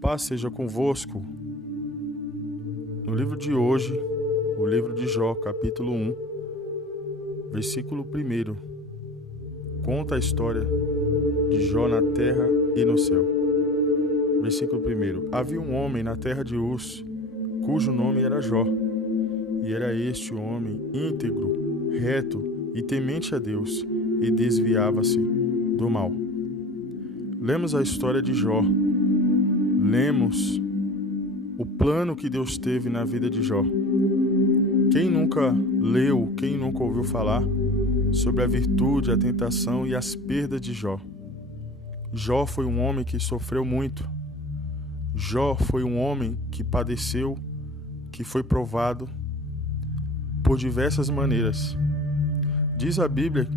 Paz seja convosco. No livro de hoje, o livro de Jó, capítulo 1, versículo 1, conta a história de Jó na terra e no céu. Versículo 1. Havia um homem na terra de Uz, cujo nome era Jó, e era este homem íntegro, reto e temente a Deus, e desviava-se do mal. Lemos a história de Jó. Lemos o plano que Deus teve na vida de Jó. Quem nunca leu, quem nunca ouviu falar sobre a virtude, a tentação e as perdas de Jó? Jó foi um homem que sofreu muito. Jó foi um homem que padeceu, que foi provado por diversas maneiras. Diz a Bíblia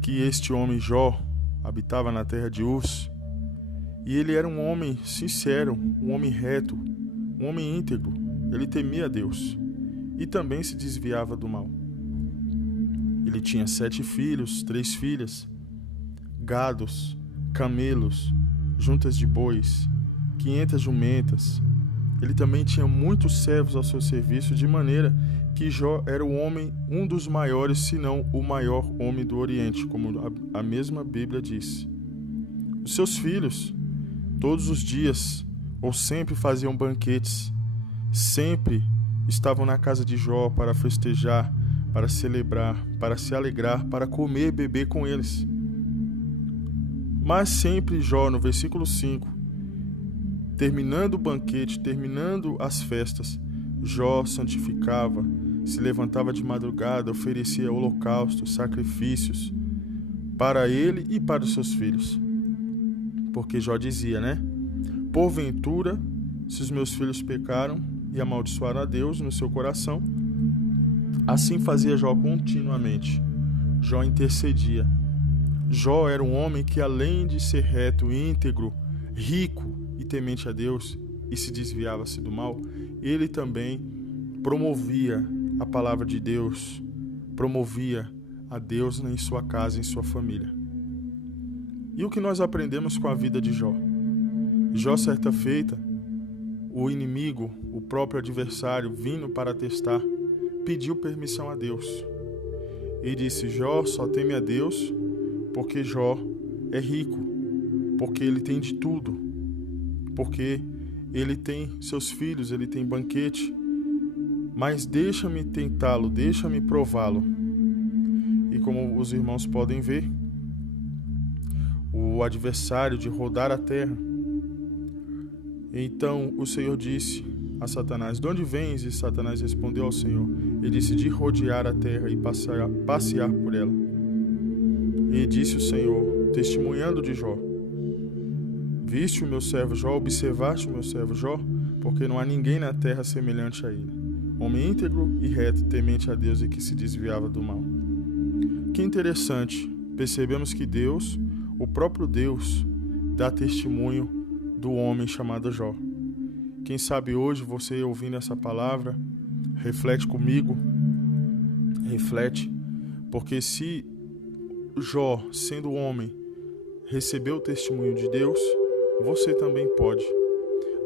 que este homem Jó habitava na terra de Uz, e ele era um homem sincero, um homem reto, um homem íntegro. Ele temia a Deus e também se desviava do mal. Ele tinha 7 filhos, 3 filhas, gados, camelos, juntas de bois, 500 jumentas. Ele também tinha muitos servos ao seu serviço, de maneira que Jó era um dos maiores, se não o maior homem do Oriente, como a mesma Bíblia diz. Os seus filhos, todos os dias, ou sempre faziam banquetes, sempre estavam na casa de Jó para festejar, para celebrar, para se alegrar, para comer e beber com eles. Mas sempre Jó, no versículo 5, terminando o banquete, terminando as festas, Jó santificava, se levantava de madrugada, oferecia holocaustos, sacrifícios para ele e para os seus filhos. Porque Jó dizia, porventura, se os meus filhos pecaram e amaldiçoaram a Deus no seu coração, assim fazia Jó continuamente. Jó intercedia. Jó era um homem que, além de ser reto, íntegro, rico e temente a Deus, e se desviava-se do mal, ele também promovia a palavra de Deus, promovia a Deus em sua casa, em sua família. E o que nós aprendemos com a vida de Jó? Jó, certa feita, o inimigo, o próprio adversário, vindo para testar, pediu permissão a Deus. E disse: Jó só teme a Deus porque Jó é rico, porque ele tem de tudo, porque ele tem seus filhos, ele tem banquete, mas deixa-me tentá-lo, deixa-me prová-lo. E como os irmãos podem ver, o adversário de rodar a terra. Então o Senhor disse a Satanás: de onde vens? E Satanás respondeu ao Senhor: ele disse: de rodear a terra e passear por ela. E disse o Senhor, testemunhando de Jó: viste o meu servo Jó, observaste o meu servo Jó, porque não há ninguém na terra semelhante a ele, homem íntegro e reto, temente a Deus e que se desviava do mal. Que interessante, percebemos que Deus, o próprio Deus, dá testemunho do homem chamado Jó. Quem sabe hoje você, ouvindo essa palavra, reflete comigo, reflete, porque se Jó, sendo homem, recebeu o testemunho de Deus, você também pode.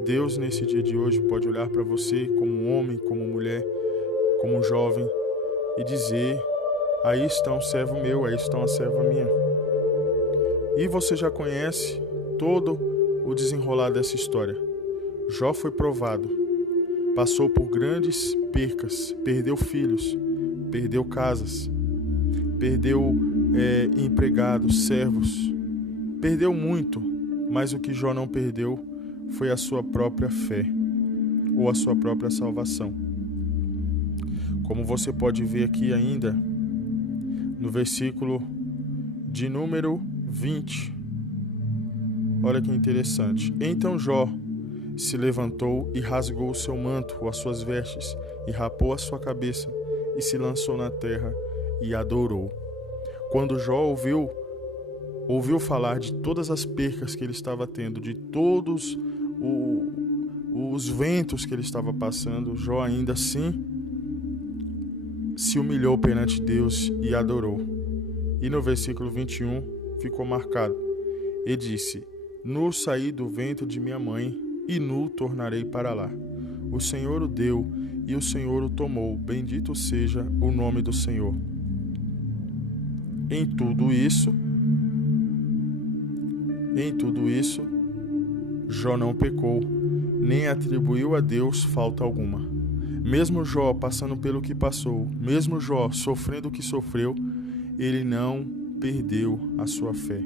Deus, nesse dia de hoje, pode olhar para você como um homem, como mulher, como um jovem e dizer: aí está um servo meu, aí está uma serva minha. E você já conhece todo o desenrolar dessa história. Jó foi provado, passou por grandes percas, perdeu filhos, perdeu casas, perdeu empregados, servos, perdeu muito, mas o que Jó não perdeu foi a sua própria fé, ou a sua própria salvação. Como você pode ver aqui ainda, no versículo de número 20, olha que interessante. Então Jó se levantou e rasgou o seu manto, ou as suas vestes, e rapou a sua cabeça, e se lançou na terra e adorou. Quando Jó ouviu falar de todas as percas que ele estava tendo, de todos os ventos que ele estava passando, Jó ainda assim se humilhou perante Deus e adorou. E no versículo 21 ficou marcado: e disse: no saí do ventre de minha mãe, e nu tornarei para lá. O Senhor o deu e o Senhor o tomou. Bendito seja o nome do Senhor. Em tudo isso, Jó não pecou, nem atribuiu a Deus falta alguma. Mesmo Jó passando pelo que passou, mesmo Jó sofrendo o que sofreu, ele não perdeu a sua fé.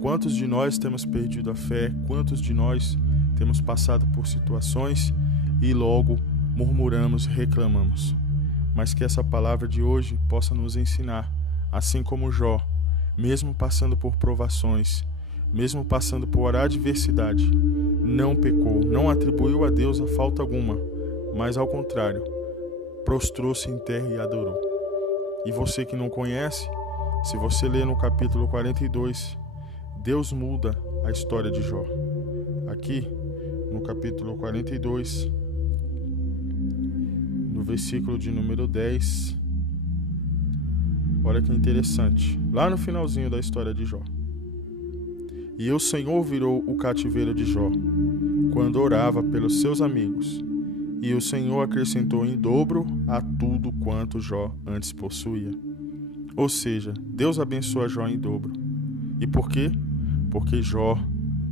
Quantos de nós temos perdido a fé? Quantos de nós temos passado por situações e logo murmuramos, reclamamos? Mas que essa palavra de hoje possa nos ensinar, assim como Jó, mesmo passando por provações, mesmo passando por adversidade, não pecou, não atribuiu a Deus a falta alguma, mas ao contrário, prostrou-se em terra e adorou. E você que não conhece, se você ler no capítulo 42, Deus muda a história de Jó. Aqui, no capítulo 42, no versículo de número 10, olha que interessante, lá no finalzinho da história de Jó. E o Senhor virou o cativeiro de Jó, quando orava pelos seus amigos, e o Senhor acrescentou em dobro a tudo quanto Jó antes possuía. Ou seja, Deus abençoa Jó em dobro. E por quê? Porque Jó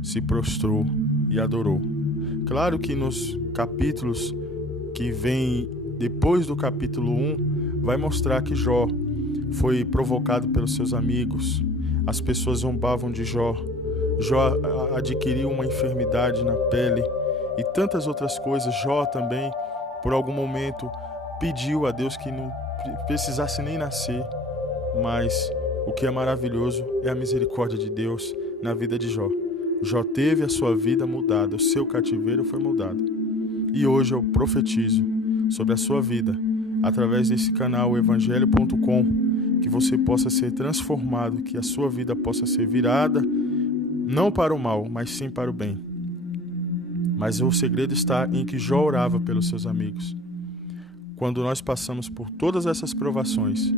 se prostrou e adorou. Claro que nos capítulos que vêm depois do capítulo 1, vai mostrar que Jó foi provocado pelos seus amigos, as pessoas zombavam de Jó, Jó adquiriu uma enfermidade na pele e tantas outras coisas. Jó também, por algum momento, pediu a Deus que não precisasse nem nascer, mas o que é maravilhoso é a misericórdia de Deus na vida de Jó. Jó teve a sua vida mudada, o seu cativeiro foi mudado. E hoje eu profetizo sobre a sua vida, através desse canal evangelho.com, que você possa ser transformado, que a sua vida possa ser virada, não para o mal, mas sim para o bem. Mas o segredo está em que Jó orava pelos seus amigos. Quando nós passamos por todas essas provações,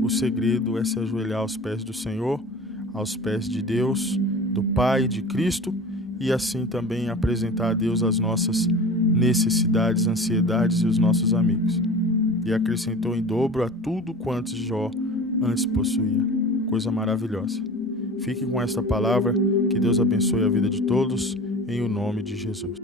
o segredo é se ajoelhar aos pés do Senhor, aos pés de Deus, do Pai, de Cristo, e assim também apresentar a Deus as nossas necessidades, ansiedades e os nossos amigos. E acrescentou em dobro a tudo quanto Jó antes possuía. Coisa maravilhosa. Fique com esta palavra, que Deus abençoe a vida de todos, em o nome de Jesus.